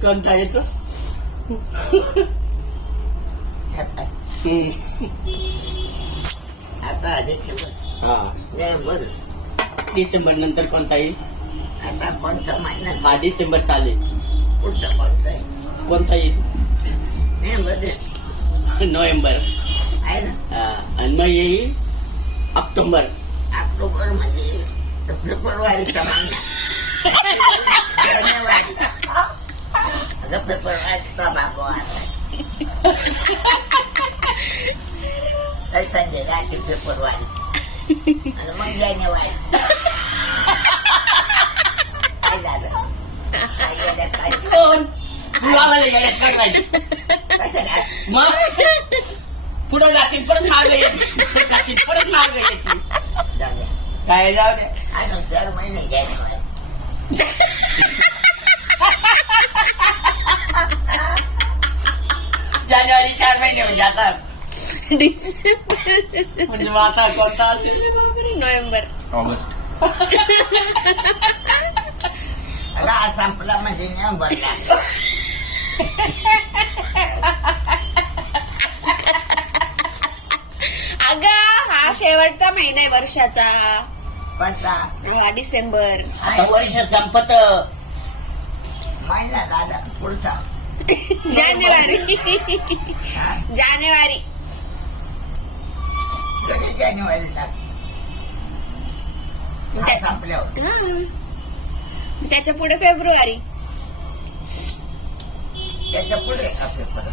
कोणता येतो आता डिसेंबर हा नोव्हेंबर डिसेंबर नंतर कोणता येईल आता कोणता महिना हा डिसेंबर चालेल पुढचा कोणता आहे कोणता येईल नोव्हेंबर नोव्हेंबर आहे ना हा आणि मग येईल ऑक्टोबर ऑक्टोबर म्हणजे फेब्रुवारीचा महिना जानेवारी आता फेब्रुवारीचा बाबा काही थंडी राहते फेब्रुवारी आणि मग जानेवारी काय झालं काय येड्यात काढलं? कोण मुलाला येड्यात काढवायची. कशाला? मग पुढे जातील परत मागे येतील परत मागे येतील जाऊ द्या. काय जाऊ द्या अजून 4 महिने जानेवारी जानेवारी 4 महिने म्हणजे आता म्हणजे मग आता कोणता असेल नोव्हेंबर ऑगस्ट आता संपला म्हणजे नोव्हेंबरला अगं हा शेवटचा महिना आहे वर्षाचा कोणता हा डिसेंबर आता वर्ष संपत महिना झाला पुढचा जानेवारी हा? जानेवारी कधी जानेवारीला हा संपल्यावर हा. त्याच्या पुढे फेब्रुवारी त्याच्या पुढे का पेपर